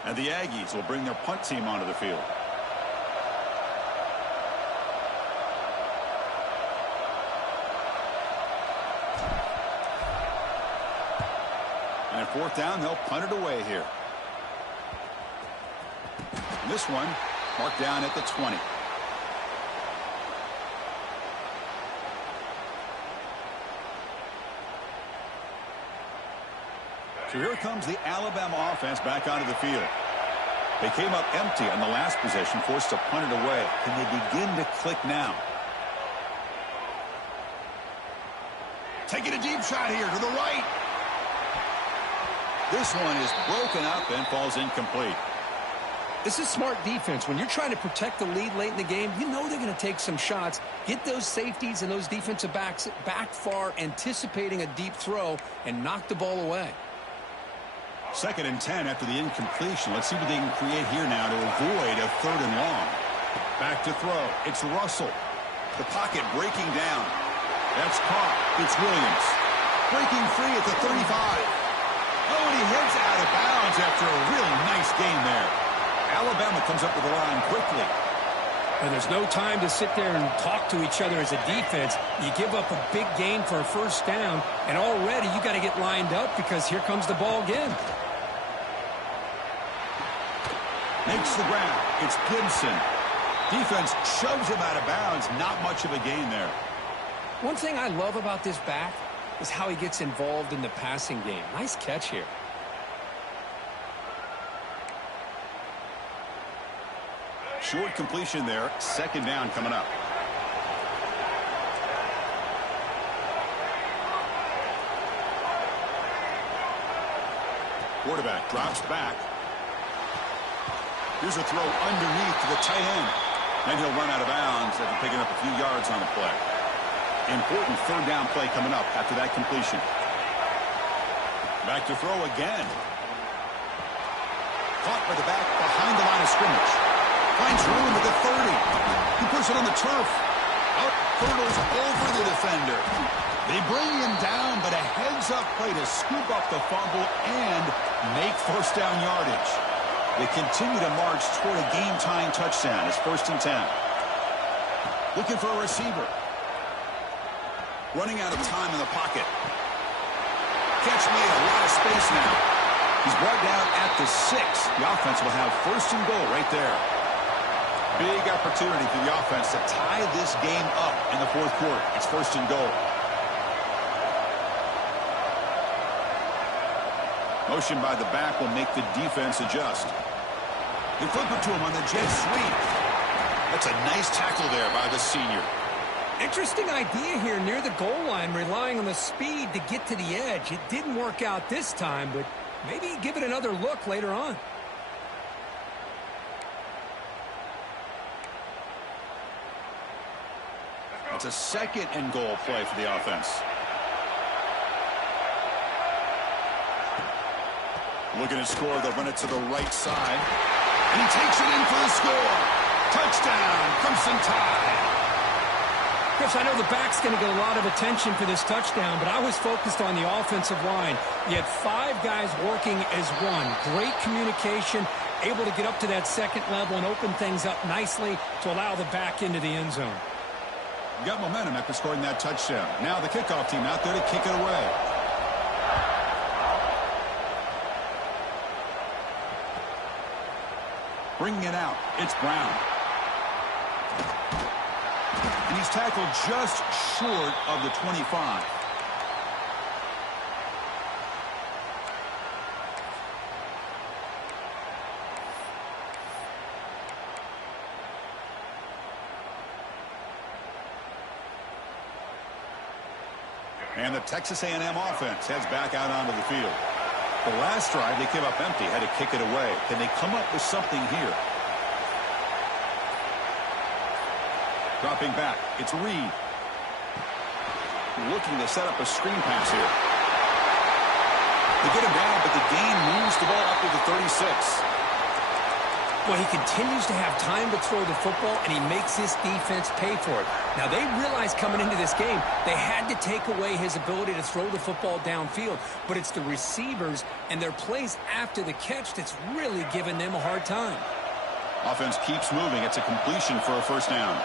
And the Aggies will bring their punt team onto the field. And at fourth down, they'll punt it away here. And this one marked down at the 20. So here comes the Alabama offense back onto the field. They came up empty on the last possession, forced to punt it away. Can they begin to click now? Taking a deep shot here to the right. This one is broken up and falls incomplete. This is smart defense. When you're trying to protect the lead late in the game, you know they're going to take some shots, get those safeties and those defensive backs back far, anticipating a deep throw, and knock the ball away. 2nd and 10 after the incompletion. Let's see what they can create here now to avoid a third and long. Back to throw. It's Russell. The pocket breaking down. That's caught. It's Williams. Breaking free at the 35. Oh, and he heads out of bounds after a really nice gain there. Alabama comes up with the line quickly. And there's no time to sit there and talk to each other as a defense. You give up a big gain for a first down, and already you got to get lined up because here comes the ball again. Makes the grab. It's Gibson. Defense shoves him out of bounds. Not much of a gain there. One thing I love about this back is how he gets involved in the passing game. Nice catch here. Short completion there. 2nd down coming up. Quarterback drops back. Here's a throw underneath to the tight end. Then he'll run out of bounds after picking up a few yards on the play. Important third down play coming up after that completion. Back to throw again. Caught by the back behind the line of scrimmage. Finds room at the 30. He puts it on the turf. Out hurdles over the defender. They bring him down, but a heads-up play to scoop up the fumble and make first down yardage. They continue to march toward a game-tying touchdown. It's 1st and 10. Looking for a receiver. Running out of time in the pocket. Catch made, a lot of space now. He's brought down at the 6. The offense will have 1st and goal right there. Big opportunity for the offense to tie this game up in the 4th quarter. It's 1st and goal. Motion by the back will make the defense adjust. They flip it to him on the jet sweep. That's a nice tackle there by the senior. Interesting idea here near the goal line, relying on the speed to get to the edge. It didn't work out this time, but maybe give it another look later on. It's a 2nd and goal play for the offense. Looking to score, they'll run it to the right side. And he takes it in for the score. Touchdown, Crimson Tide. Chris, I know the back's going to get a lot of attention for this touchdown, but I was focused on the offensive line. You had 5 guys working as one. Great communication, able to get up to that 2nd level and open things up nicely to allow the back into the end zone. Got momentum after scoring that touchdown. Now the kickoff team out there to kick it away. Bringing it out, it's Brown. And he's tackled just short of the 25. And the Texas A&M offense heads back out onto the field. The last drive, they came up empty, had to kick it away. Can they come up with something here? Dropping back, it's Reed. Looking to set up a screen pass here. They get him down, but the gain moves the ball up to the 36. Well, he continues to have time to throw the football, and he makes his defense pay for it. Now, they realized coming into this game they had to take away his ability to throw the football downfield, but it's the receivers and their plays after the catch that's really giving them a hard time. Offense keeps moving. It's a completion for a first down.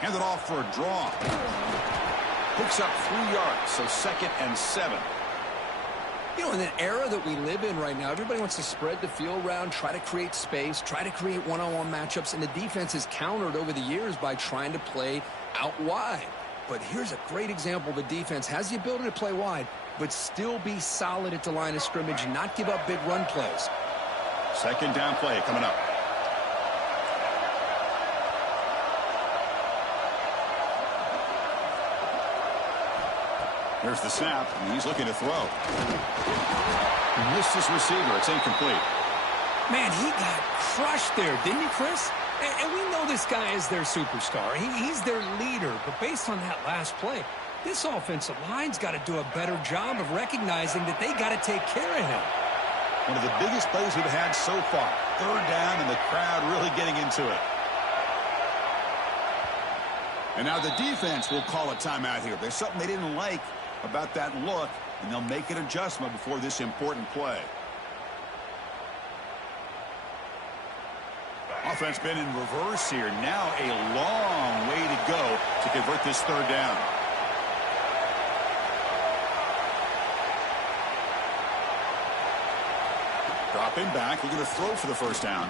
Hand it off for a draw. Picks up 3 yards, so 2nd and 7. You know, in the era that we live in right now, everybody wants to spread the field around, try to create space, try to create one-on-one matchups, and the defense has countered over the years by trying to play out wide. But here's a great example. The defense has the ability to play wide, but still be solid at the line of scrimmage and not give up big run plays. 2nd down play coming up. Here's the snap, and he's looking to throw. He missed his receiver. It's incomplete. Man, he got crushed there, didn't he, Chris? And we know this guy is their superstar. He's their leader. But based on that last play, this offensive line's got to do a better job of recognizing that they got to take care of him. One of the biggest plays we've had so far. 3rd down, and the crowd really getting into it. And now the defense will call a timeout here. There's something they didn't like about that look, and they'll make an adjustment before this important play. Offense been in reverse here. Now a long way to go to convert this 3rd down. Dropping back, looking to throw for the first down.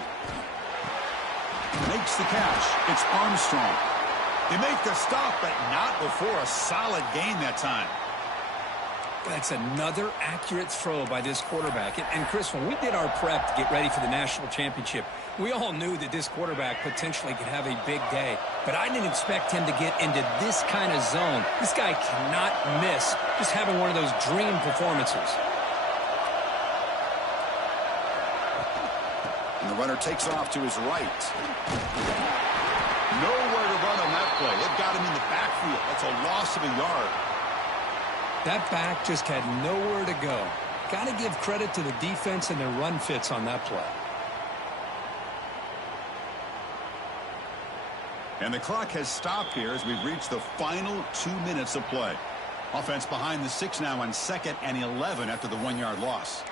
Makes the catch. It's Armstrong. They make the stop, but not before a solid gain that time. That's another accurate throw by this quarterback. And Chris, when we did our prep to get ready for the national championship, we all knew that this quarterback potentially could have a big day. But I didn't expect him to get into this kind of zone. This guy cannot miss just having one of those dream performances. And the runner takes off to his right. Nowhere to run on that play. It got him in the backfield. That's a loss of a yard. That back just had nowhere to go. Got to give credit to the defense and their run fits on that play. And the clock has stopped here as we've reached the final 2 minutes of play. Offense behind the 6 now on 2nd and 11 after the 1-yard loss.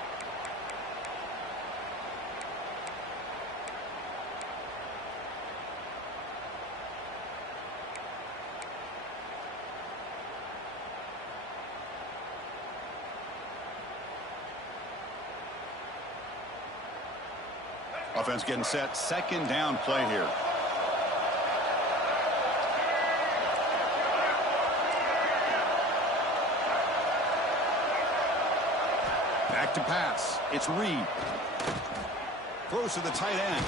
Offense getting set. 2nd down play here. Back to pass. It's Reed. Throws to the tight end.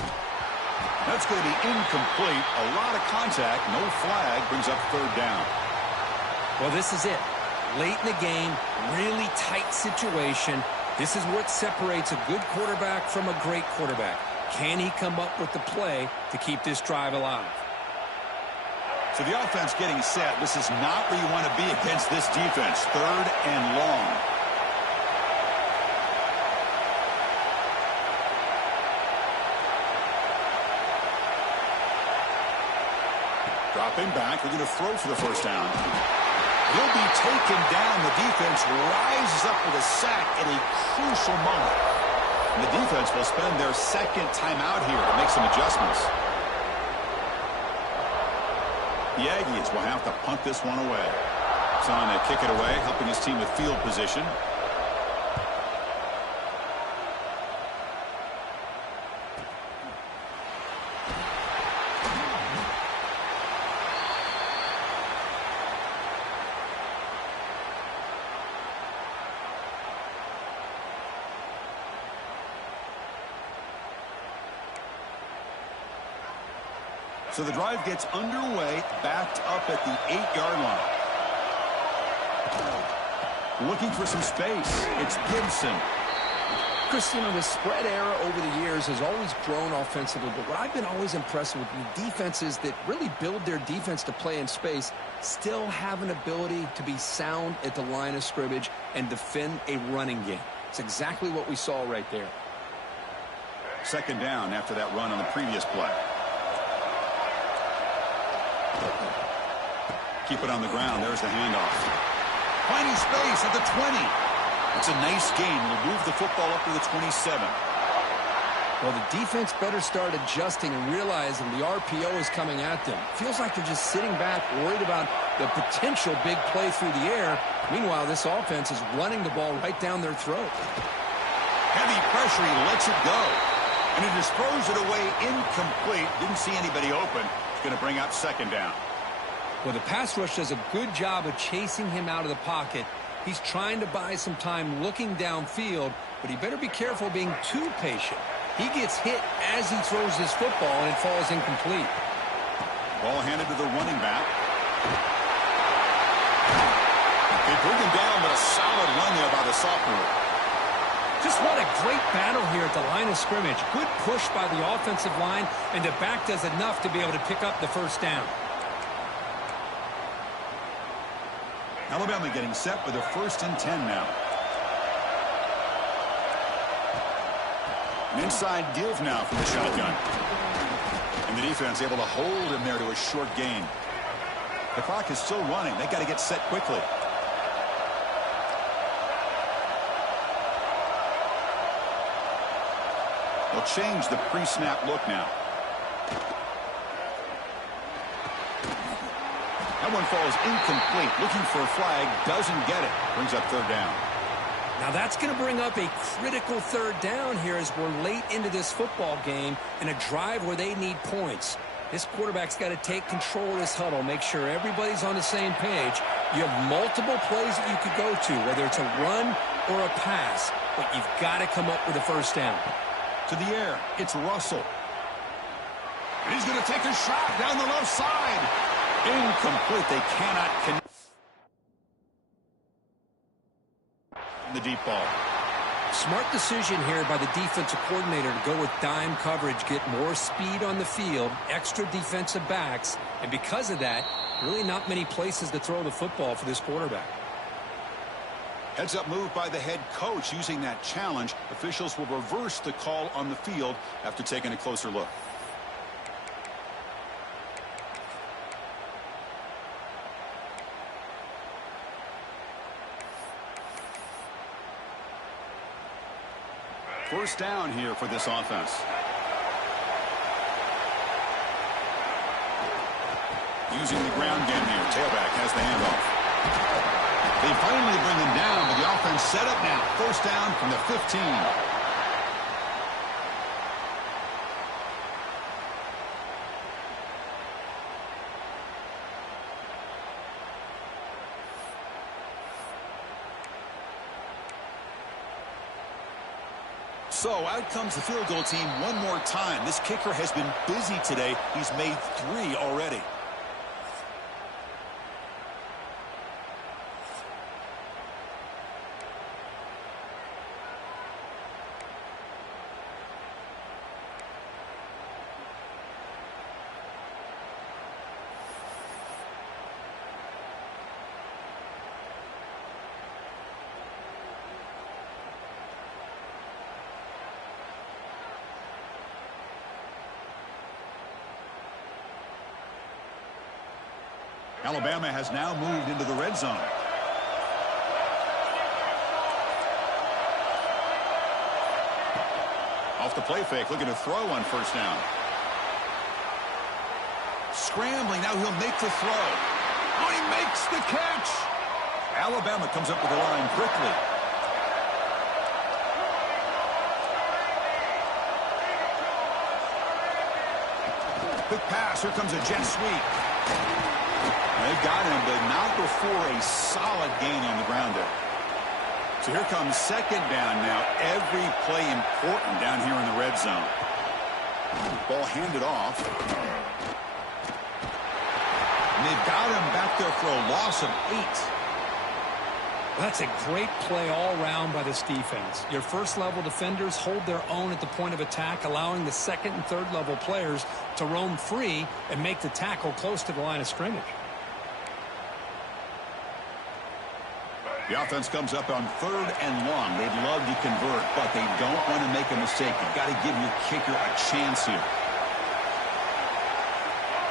That's going to be incomplete. A lot of contact. No flag. Brings up 3rd down. Well, this is it. Late in the game, really tight situation. This is what separates a good quarterback from a great quarterback. Can he come up with the play to keep this drive alive? So the offense getting set. This is not where you want to be against this defense. 3rd and long. Dropping back. They're going to throw for the 1st down. He'll be taken down. The defense rises up with a sack at a crucial moment. And the defense will spend their 2nd timeout here to make some adjustments. The Aggies will have to punt this one away. It's on to kick it away, helping his team with field position. So the drive gets underway, backed up at the 8-yard line. Looking for some space. It's Gibson. Chris, you know, the spread era over the years has always grown offensively, but what I've been always impressed with the defenses that really build their defense to play in space still have an ability to be sound at the line of scrimmage and defend a running game. It's exactly what we saw right there. 2nd down after that run on the previous play. Keep it on the ground. There's the handoff. Finding space at the 20. It's a nice gain. We'll move the football up to the 27. Well, the defense better start adjusting and realizing the RPO is coming at them. Feels like they're just sitting back, worried about the potential big play through the air. Meanwhile, this offense is running the ball right down their throat. Heavy pressure. He lets it go. And he just throws it away incomplete. Didn't see anybody open. It's going to bring up 2nd down. Well, the pass rush does a good job of chasing him out of the pocket. He's trying to buy some time looking downfield, but he better be careful being too patient. He gets hit as he throws this football, and it falls incomplete. Ball handed to the running back. They bring him down, but a solid run there by the sophomore. Just what a great battle here at the line of scrimmage. Good push by the offensive line, and the back does enough to be able to pick up the 1st down. Alabama getting set with a 1st and 10 now. An inside give now from the shotgun. And the defense able to hold him there to a short gain. The clock is still running. They got to get set quickly. They'll change the pre-snap look now. That one falls incomplete. Looking for a flag. Doesn't get it. Brings up 3rd down. Now that's going to bring up a critical 3rd down here as we're late into this football game in a drive where they need points. This quarterback's got to take control of this huddle, make sure everybody's on the same page. You have multiple plays that you could go to, whether it's a run or a pass, but you've got to come up with a 1st down. To the air, it's Russell. And he's going to take a shot down the left side. Incomplete. They cannot connect. The deep ball. Smart decision here by the defensive coordinator to go with dime coverage, get more speed on the field, extra defensive backs, and because of that, really not many places to throw the football for this quarterback. Heads-up move by the head coach using that challenge. Officials will reverse the call on the field after taking a closer look. First down here for this offense. Using the ground game here. Tailback has the handoff. They finally bring him down, but the offense set up now. First down from the 15. So out comes the field goal team one more time. This kicker has been busy today. He's made 3 already. Alabama has now moved into the red zone. Off the play fake, looking to throw on first down. Scrambling, now he'll make the throw. Oh, he makes the catch! Alabama comes up with the line quickly. Quick pass, here comes a jet sweep. They've got him, but not before a solid gain on the ground there. So here comes second down now. Every play important down here in the red zone. Ball handed off. And they've got him back there for a loss of 8. That's a great play all around by this defense. Your first-level defenders hold their own at the point of attack, allowing the second and third-level players to roam free and make the tackle close to the line of scrimmage. The offense comes up on 3rd and long. They'd love to convert, but they don't want to make a mistake. You've got to give your kicker a chance here.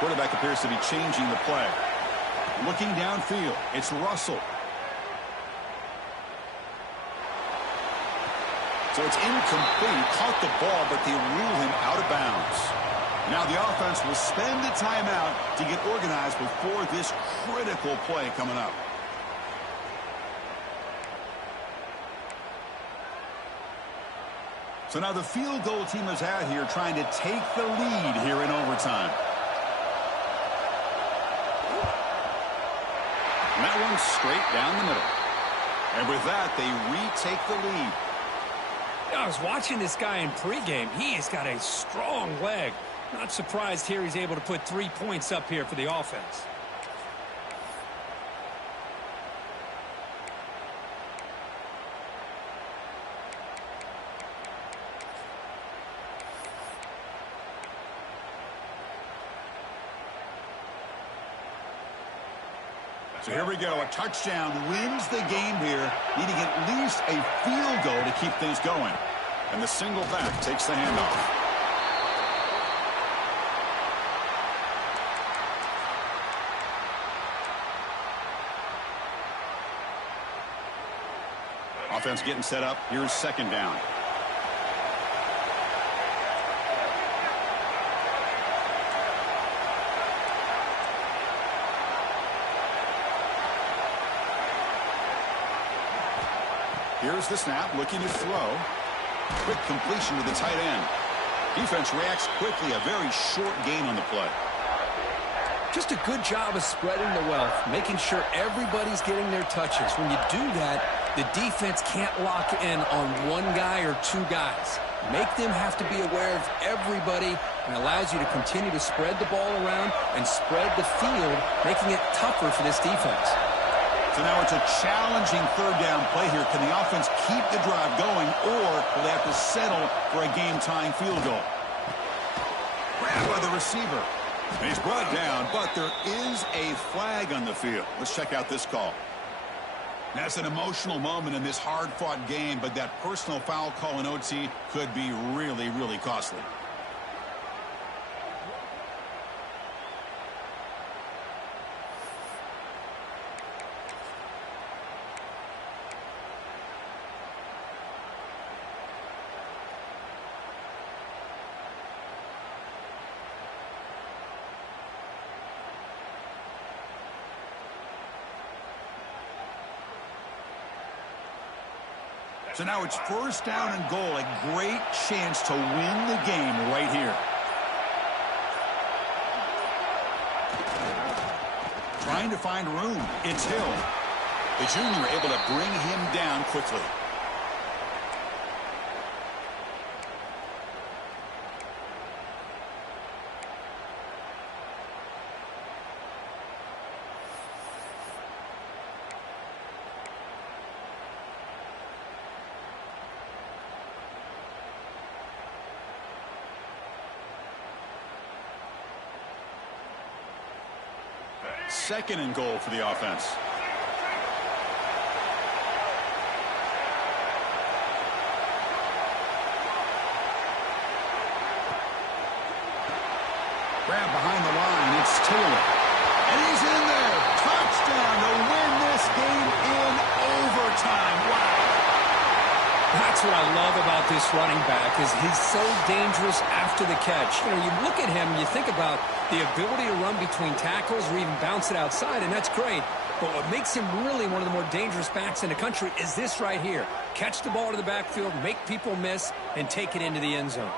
Quarterback appears to be changing the play. Looking downfield, it's Russell. So it's incomplete. Caught the ball, but they rule him out of bounds. Now the offense will spend a timeout to get organized before this critical play coming up. So now the field goal team is out here trying to take the lead here in overtime. And that one's straight down the middle. And with that, they retake the lead. I was watching this guy in pregame. He has got a strong leg. Not surprised here he's able to put 3 points up here for the offense. So here we go. A touchdown wins the game here, needing at least a field goal to keep things going. And the single back takes the handoff. Offense getting set up. Here's second down. Here's the snap, looking to throw. Quick completion to the tight end. Defense reacts quickly, a very short gain on the play. Just a good job of spreading the wealth, making sure everybody's getting their touches. When you do that, the defense can't lock in on one guy or 2 guys. Make them have to be aware of everybody, and allows you to continue to spread the ball around and spread the field, making it tougher for this defense. So So now it's a challenging third down play here. Can the offense keep the drive going, or will they have to settle for a game-tying field goal? Grabbed by the receiver. And he's brought down, but there is a flag on the field. Let's check out this call. That's an emotional moment in this hard-fought game, but that personal foul call in OT could be really, really costly. So now it's first down and goal. A great chance to win the game right here. Trying to find room. It's Hill. The junior able to bring him down quickly. Second and goal for the offense. Grab behind the line. It's Taylor. And he's in there. Touchdown to win this game in overtime. Wow. That's what I love about this running back is he's so dangerous after the catch. You know, you look at him, you think about the ability to run between tackles or even bounce it outside, and that's great. But what makes him really one of the more dangerous backs in the country is this right here. Catch the ball to the backfield, make people miss, and take it into the end zone.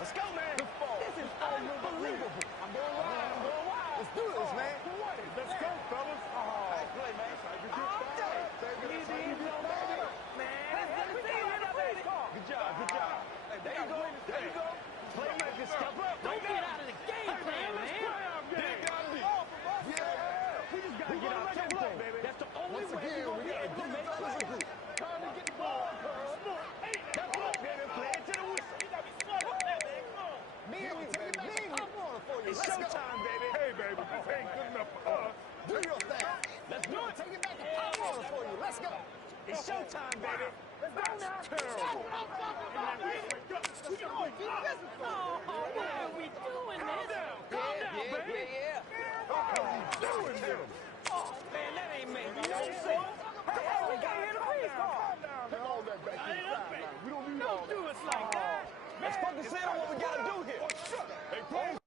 Let's go, man. This is unbelievable. I'm going wild. Let's do this, man. Let's go, fellas. Nice play, man. Good job, good job. There you go. There you go. Playmaker, step up. Don't get out of the game plan, man. Yeah. We just got to get our tempo, baby. That's the only way we're going to be able to make plays. Time to get the ball, That's up, baby. Play it to the whistle. It's showtime, baby. Hey, baby, this ain't good enough for us. Do your thing. Let's do it. Take it back to top order for you. Let's go. It's showtime, baby. Let's go now. Terrible. Oh, why are we doing this? Calm down, baby. Yeah. What are we doing here? Oh, man, that ain't making no sense. Hey, we got here to please. Calm down. Take all that back to the sideline. We don't need all Don't do us like that. Let's focus in on what we got to do here. Hey, please.